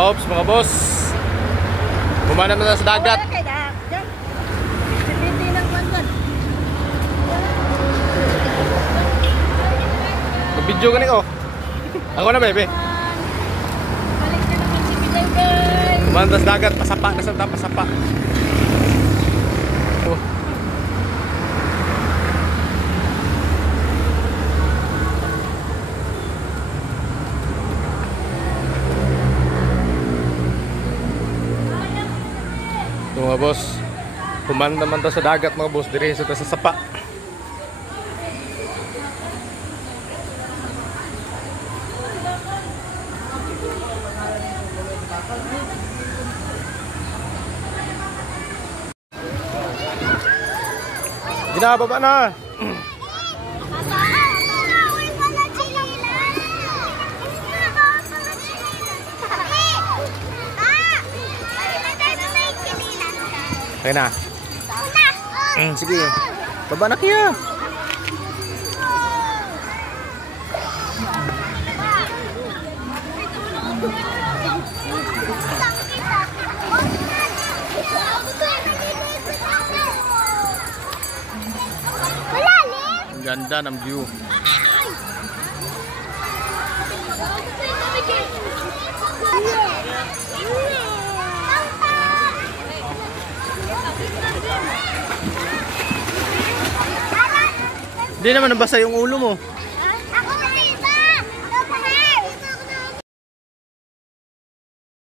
Ops, mga boss. Kumana na sa dagat. Video ka ko. Ako na, bebe. Balik na naman si Biday, guys. Kumana sa dagat, pasapa na sa pasapa. Oh. Ito mga boss, kumanda man ta sa dagat mga boss, diretso ta sa sapa. Ginababa na. Okay na. Sige. Baba na kaya. Ang ganda ng view. Hindi naman nabasa yung ulo mo.